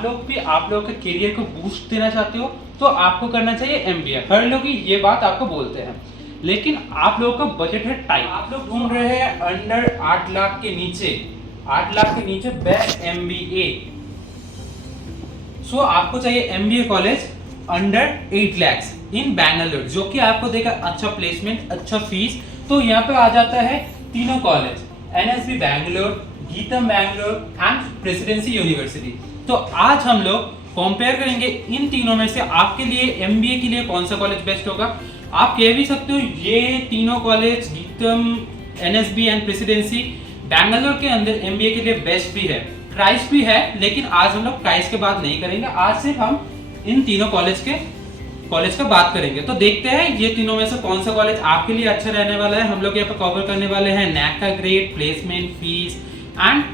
आप लोग भी आप लोग के करियर को बूस्ट देना चाहते हो तो आपको करना चाहिए एमबीए। हर लोग ये बात आपको बोलते हैं, लेकिन आप लोगों का बजट है टाइट। आप लोग ढूंढ रहे हैं अंडर 8 लाख के नीचे, 8 लाख के नीचे बेस्ट एमबीए। सो आपको चाहिए एमबीए कॉलेज अंडर 8 लाख इन बैंगलोर, जो कि आपको देगा अच्छा प्लेसमेंट, अच्छा फीस। तो यहाँ पे आ जाता है तीनों college, NSB Bangalore, GITAM Bangalore and presidency university. तो आज हम लोग कंपेयर करेंगे इन तीनों में से आपके लिए एमबीए के लिए कौन सा कॉलेज बेस्ट होगा। आप कह भी सकते हो ये तीनों college GITAM, NSB and presidency Bangalore के अंदर एमबीए के लिए बेस्ट भी है, प्राइस भी है। लेकिन आज हम लोग प्राइस के बात नहीं करेंगे, आज सिर्फ हम इन तीनों कॉलेज का बात करेंगे। तो देखते हैं ये तीनों में से कौन सा कॉलेज आपके लिए अच्छा रहने वाला है। हम लोग यहाँ पे कवर करने वाले हैं नैक का grade, placement, fees and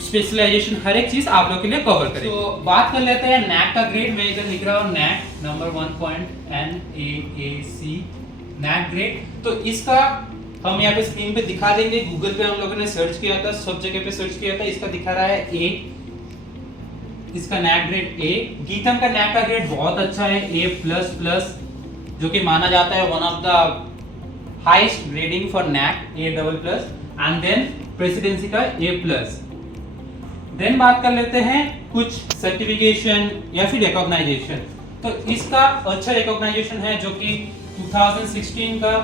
specialisation, हर एक चीज आप लोग के लिए कवर करेंगे। तो बात कर लेते हैं नैक का ग्रेड। मैं इधर लिख रहा हूँ NAAC number 1.NAAC NAAC grade. तो इसका हम यहाँ पे स्क्रीन पे दिखा देंगे, गूगल पे हम लोगों ने सर्च किया था, सब जगह पे सर्च किया था। इसका दिखा रहा है ए, इसका नैक ग्रेड ए। गीतम का नैक का ग्रेड बहुत अच्छा है, A++, जो कि माना जाता है one of the highest grading for NAAC, A++। And then Presidency का A+। देन बात कर लेते हैं कुछ सर्टिफिकेशन या फिर रिकॉग्नाइजेशन। तो इसका अच्छा रिकॉग्नाइजेशन है जो कि 2016 का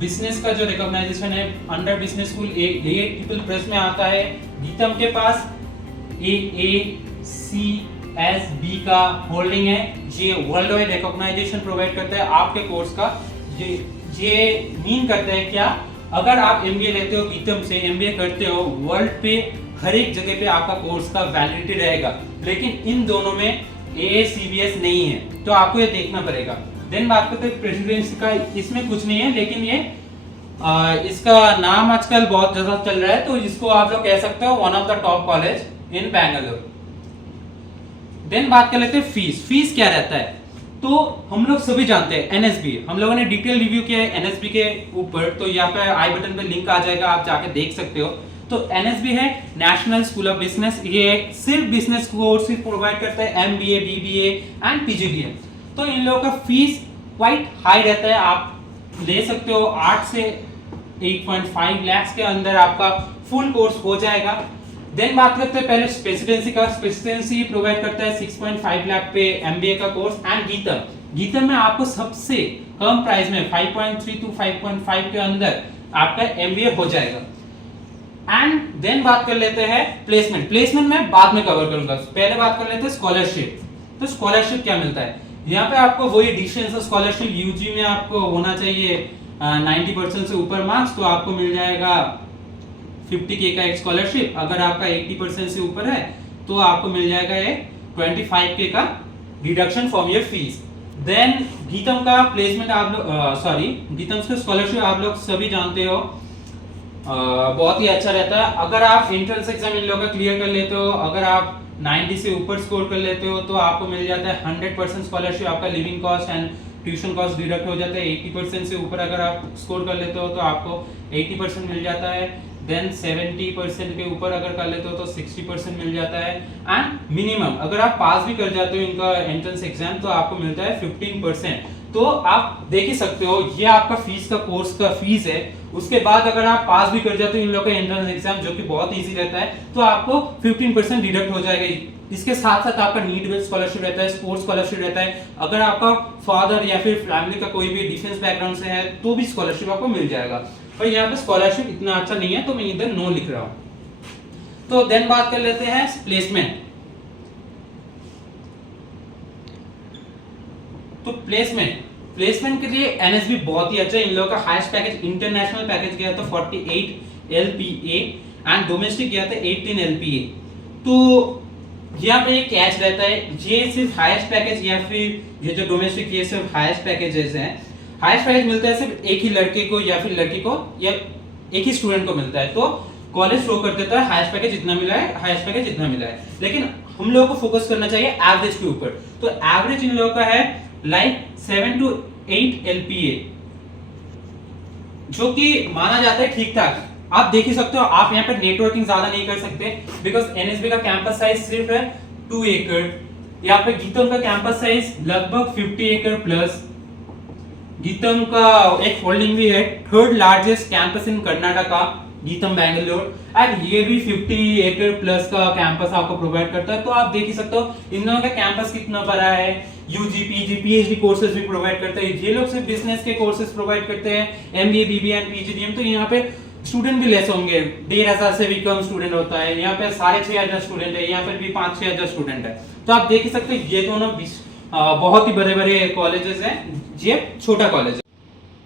बिजनेस का जो रिकॉग्नाइजेशन है अंडर बिजनेस स्कूल A++ में आता है। गीतम के पास AACSB का होल्डिंग है, ये वर्ल्ड वाइड रिकॉग्नाइजेशन प्रोवाइड करता है आपके कोर्स का। ये मीन करता है क्या, अगर आप एमबीए लेते हो गीतम से, एमबीए करते हो, वर्ल्ड पे हर एक जगह पे आपका कोर्स का वैलिडिटी रहेगा। लेकिन इन दोनों में AACBS नहीं है, तो आपको ये देखना पड़ेगा। देन बात करते हैं प्रेसिडेंसी का, इसमें कुछ नहीं है, लेकिन ये इसका नाम आजकल बहुत ज्यादा चल रहा है, तो इसको आप लोग कह सकते हो one of the top college in Bangalore. Then बात कर लेते हैं फीस क्या रहता है। तो हम लोग सभी जानते हैं एनएसबी, हम लोगों ने डिटेल रिव्यू किया है एनएसबी के ऊपर, तो यहाँ पे आई बटन पे लिंक आ जाएगा, आप जाके देख सकते हो। तो एनएसबी है नेशनल स्कूल ऑफ बिजनेस, ये सिर्फ बिजनेस कोर्स ही प्रोवाइड करता है, एमबीए, बीबीए एंड पीजीडीएम। तो इन लोगों का फीस क्वाइट हाई रहता है, आप ले सकते हो 8 से 8.5 लाख के अंदर आपका फुल कोर्स हो जाएगा। देन बात करते हैं पहले प्रेसिडेंसी का। प्रेसिडेंसी प्रोवाइड करता है 6.5 लाख पे एमबीए का कोर्स। एंड गीतम में आपको सबसे कम प्राइस में 5.3 to 5.5 के अंदर आपका एमबीए हो जाएगा। एंड देन बात कर लेते हैं प्लेसमेंट में बाद में कवर करूंगा, पहले बात कर लेते हैं स्कॉलरशिप। तो स्कॉलरशिप क्या मिलता है यहाँ पे, आपको वही एडिशनल स्कॉलरशिप, यूजी में आपको होना चाहिए 90% से ऊपर मार्क्स, तो आपको मिल जाएगा 50K का एक स्कॉलरशिप। अगर आपका 80% से ऊपर है तो आपको मिल जाएगा ये 25K का deduction from your fees. Then GITAM का प्लेसमेंट आप लोग गीतम का स्कॉलरशिप आप लोग सभी जानते हो, बहुत ही अच्छा रहता है। अगर आप एंट्रेंस एग्जाम इन लोगों का क्लियर कर लेते हो, अगर आप 90 से ऊपर स्कोर कर लेते हो, तो आपको मिल जाता है 100% स्कॉलरशिप। आपका living cost and tuition cost deduct हो जाता है। 80% से ऊपर अगर आप स्कोर कर लेते हो तो आपको 80% मिल जाता है। देन 70% के ऊपर अगर कर लेते हो तो 60% मिल जाता है। एंड मिनिमम अगर आप पास भी कर जाते हो इनका एंट्रेंस एग्जाम तो आपको मिलता है 15%। तो आप देख ही सकते हो ये आपका फीस का कोर्स का फीस है। उसके बाद अगर आप पास भी कर जाते हो इन लोगों का एंट्रेंस एग्जाम, जो कि बहुत इजी रहता है, तो आपको 15% डिडक्ट हो जाएगा। इसके साथ साथ आपका नीड बेस्ड स्कॉलरशिप रहता है, स्पोर्ट्स स्कॉलरशिप रहता है। अगर आपका फादर या फिर फैमिली का कोई भी डिफेंस बैकग्राउंड से है तो भी स्कॉलरशिप आपको मिल जाएगा। पर यहाँ पे स्कॉलरशिप इतना अच्छा नहीं है, तो मैं इधर नो लिख रहा हूँ। तो देन बात कर लेते हैं प्लेसमेंट। तो प्लेसमेंट के लिए एनएसबी बहुत ही अच्छा है। इन लोगों का हाईएस्ट पैकेज इंटरनेशनल पैकेज गया था 48 LPA एंड डोमेस्टिक गया था 18 LPA। तो यहाँ पे ये कैच रहता है, ये सिर्फ हाईएस्ट पैकेज या फिर ये जो डोमेस्टिक ये सिर्फ हाईएस्ट पैकेजेस हैं। हाईएस्ट पैकेज मिलता है सिर्फ एक ही लड़के को या फिर लड़की को या एक ही स्टूडेंट को मिलता है। तो कॉलेज शो कर देता है हाईएस्ट पैकेज इतना मिला है, हाईएस्ट पैकेज इतना मिला है। लेकिन हम लोगों को फोकस करना चाहिए एवरेज के ऊपर। तो एवरेज इन लोगों का है लाइक 7 to 8 LPA, जो कि माना जाता है ठीक ठाक। आप देख ही सकते हो, आप यहाँ पे नेटवर्किंग ज्यादा नहीं कर सकते बिकॉज एनएसबी का कैंपस साइज सिर्फ है 2 एकड़। यहाँ पे गीतम का कैंपस साइज लगभग 50 एकड़ प्लस। गीतम का एक होल्डिंग भी है, third largest campus in Karnataka, GITAM Bangalore, and ये भी 50 एकड़ प्लस का कैंपस आपको प्रोवाइड करता है। तो आप देख ही सकते हो इन दोनों का कैंपस कितना बड़ा है। यूजी, पीजी, पीएचडी कोर्सेज भी प्रोवाइड करते हैं। ये लोग सिर्फ बिजनेस के कोर्सेज प्रोवाइड करते हैं, एमबीए, बीबीए एंड पीजीडीएम। तो यहाँ पे स्टूडेंट भी लेस होंगे, 1,500 से भी कम स्टूडेंट होता है। यहाँ पे 6,500 स्टूडेंट है, यहाँ पर भी 5-6 स्टूडेंट है। तो आप देख ही सकते हैं ये दोनों बहुत ही बड़े बड़े कॉलेजेस हैं, ये छोटा कॉलेज है।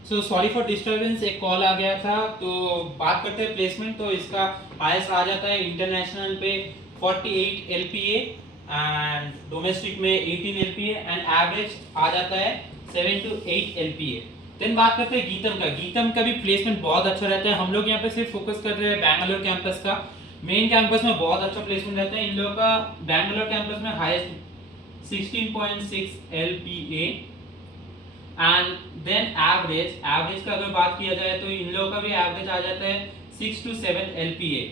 सो सॉरी फॉर डिस्टर्बेंस, एक कॉल आ गया था। तो बात करते हैं प्लेसमेंट। तो इसका हाईएस्ट आ जाता है इंटरनेशनल पे 48 एलपीए एंड डोमेस्टिक में 18 एलपीए एंड एवरेज आ जाता है 7 to 8 एलपीए। देन बात करते हैं गीतम का। गीतम का भी प्लेसमेंट बहुत अच्छा रहता है। हम लोग यहाँ पे सिर्फ फोकस कर रहे हैं बैंगलोर कैंपस का। मेन कैंपस में बहुत अच्छा प्लेसमेंट रहता है इन लोगों का। बैंगलोर कैंपस में highest 16.6 LPA and then average का अगर बात किया जाए तो इन लोगों का भी एवरेज आ जाता है 6 to 7 LPA.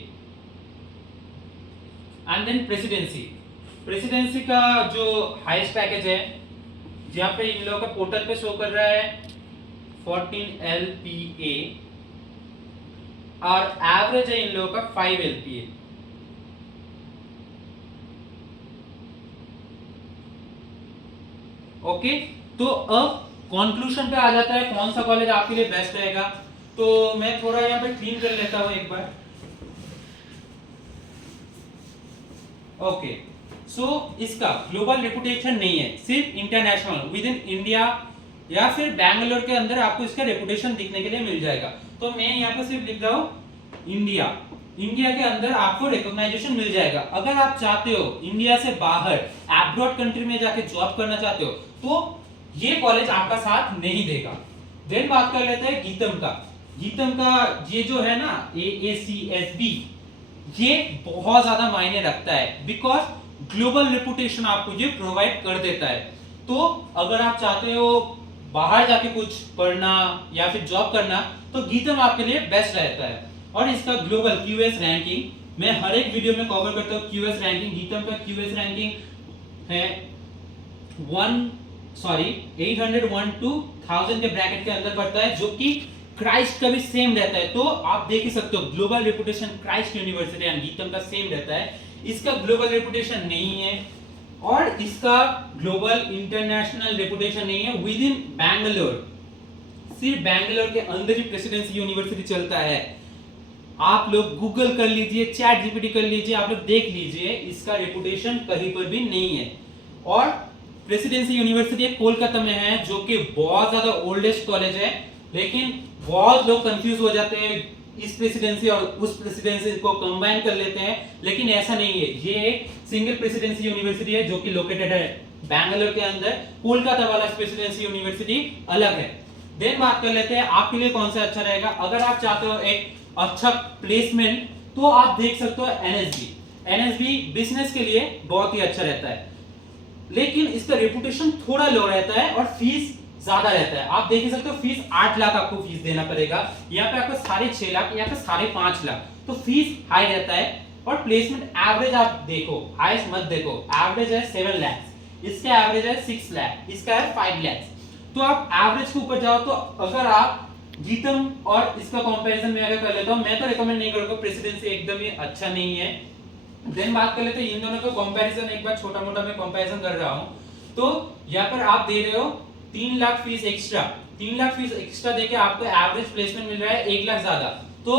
And then Presidency का जो हाईएस्ट पैकेज है, जहाँ पे इन लोगों का पोर्टल पे शो कर रहा है 14 एलपीए और एवरेज है इन लोगों का 5 एलपीए। ओके, तो अब कंक्लूजन पे आ जाता है कौन सा कॉलेज आपके लिए बेस्ट रहेगा। तो मैं थोड़ा यहाँ पे क्लीन कर लेता हूँ एक बार। ओके, सो इसका ग्लोबल रेपुटेशन नहीं है, सिर्फ इंटरनेशनल विद इन इंडिया या फिर बैंगलोर के अंदर आपको इसका रेपुटेशन दिखने के लिए मिल जाएगा। तो मैं यहाँ पे सिर्फ लिख रहा हूँ इंडिया के अंदर आपको रिकॉग्नाइजेशन मिल जाएगा। अगर आप चाहते हो इंडिया से बाहर अब्रॉड कंट्री में जाके जॉब करना चाहते हो तो ये कॉलेज आपका साथ नहीं देगा। देन बात कर लेते हैं गीतम का ये जो है ना AACSB, ये बहुत ज्यादा मायने रखता है बिकॉज ग्लोबल रेपुटेशन आपको ये प्रोवाइड कर देता है। तो अगर आप चाहते हो बाहर जाके कुछ पढ़ना या फिर जॉब करना तो गीतम आपके लिए बेस्ट रहता है। और इसका ग्लोबल QS रैंकिंग मैं हर एक वीडियो में कवर करता हूँ। QS रैंकिंग, गीतम का QS रैंकिंग है 801 to 1000 के ब्रैकेट के अंदर पड़ता है, जो कि क्राइस्ट का भी सेम रहता है। तो आप देख ही सकते हो global reputation Christ university and GITAM का सेम रहता है। इसका ग्लोबल रेपुटेशन नहीं है और इसका ग्लोबल इंटरनेशनल रेपुटेशन नहीं है विद इन बैंगलोर। सिर्फ बैंगलोर के अंदर ही प्रेसिडेंसी यूनिवर्सिटी चलता है। आप लोग गूगल कर लीजिए, चैट जीपीटी कर लीजिए, आप लोग देख लीजिए, इसका रेपुटेशन कहीं पर भी नहीं है। और प्रेसिडेंसी यूनिवर्सिटी कोलकाता में है, जो कि बहुत ज्यादा ओल्डेस्ट कॉलेज है। लेकिन बहुत लोग कंफ्यूज हो जाते हैं, इस प्रेसिडेंसी और उस प्रेसिडेंसी को कंबाइन कर लेते हैं, लेकिन ऐसा नहीं है। ये एक सिंगल प्रेसिडेंसी यूनिवर्सिटी है जो कि लोकेटेड है बैंगलोर के अंदर। कोलकाता वाला प्रेसिडेंसी यूनिवर्सिटी अलग है। देन बात कर लेते हैं आपके लिए कौन सा अच्छा रहेगा। अगर आप चाहते हो एक अच्छा प्लेसमेंट तो आप देख सकते हो NSB बिजनेस के लिए बहुत ही अच्छा रहता है, लेकिन इसका रेपुटेशन थोड़ा लो रहता है और फीस ज्यादा रहता है। आप देख सकते हो फीस 8 लाख आपको फीस देना पड़ेगा। यहाँ पे आपको 6.5 लाख, यहाँ पे 5.5 लाख, तो फीस हाई रहता है। और प्लेसमेंट एवरेज आप देखो, हाईएस्ट मत देखो, एवरेज है 7 लाख, इसका एवरेज है 6 लाख, इसका है 5 लाख। तो आप एवरेज के ऊपर जाओ। तो अगर आप गीतम और इसका कंपैरिजन में अगर कर लेता हूं, मैं तो रिकमेंड नहीं करूंगा, प्रेसिडेंसी एकदम ही अच्छा नहीं है। देन बात कर लेते हैं इन दोनों का कंपैरिजन, एक बार छोटा मोटा मैं कंपैरिजन कर रहा हूं। तो यहाँ पर आप दे रहे हो 3 lakh fees extra, 3 lakh fees extra देके आपको एवरेज प्लेसमेंट मिल रहा है 1 लाख ज्यादा। तो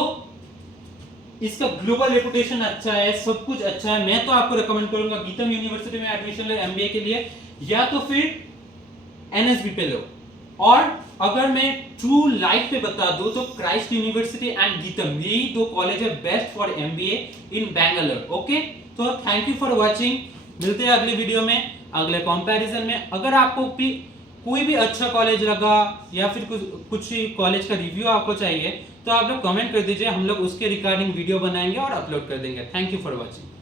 इसका ग्लोबल रेपुटेशन अच्छा है, सब कुछ अच्छा है। मैं तो आपको रिकमेंड करूंगा गीतम यूनिवर्सिटी में एडमिशन ले एमबीए के लिए, या तो फिर एनएसबी पे लो। और अगर मैं ट्रू लाइफ पे बता दूं तो क्राइस्ट यूनिवर्सिटी एंड गीतम, यही दो कॉलेज है best for MBA in Bangalore. Okay, तो थैंक यू फॉर वाचिंग। मिलते हैं अगले वीडियो में, अगले कंपैरिजन में। अगर आपको कोई भी अच्छा कॉलेज लगा या फिर कुछ कॉलेज का रिव्यू आपको चाहिए तो आप लोग कमेंट कर दीजिए, हम लोग उसके रिगार्डिंग वीडियो बनाएंगे और अपलोड कर देंगे। Thank you for watching.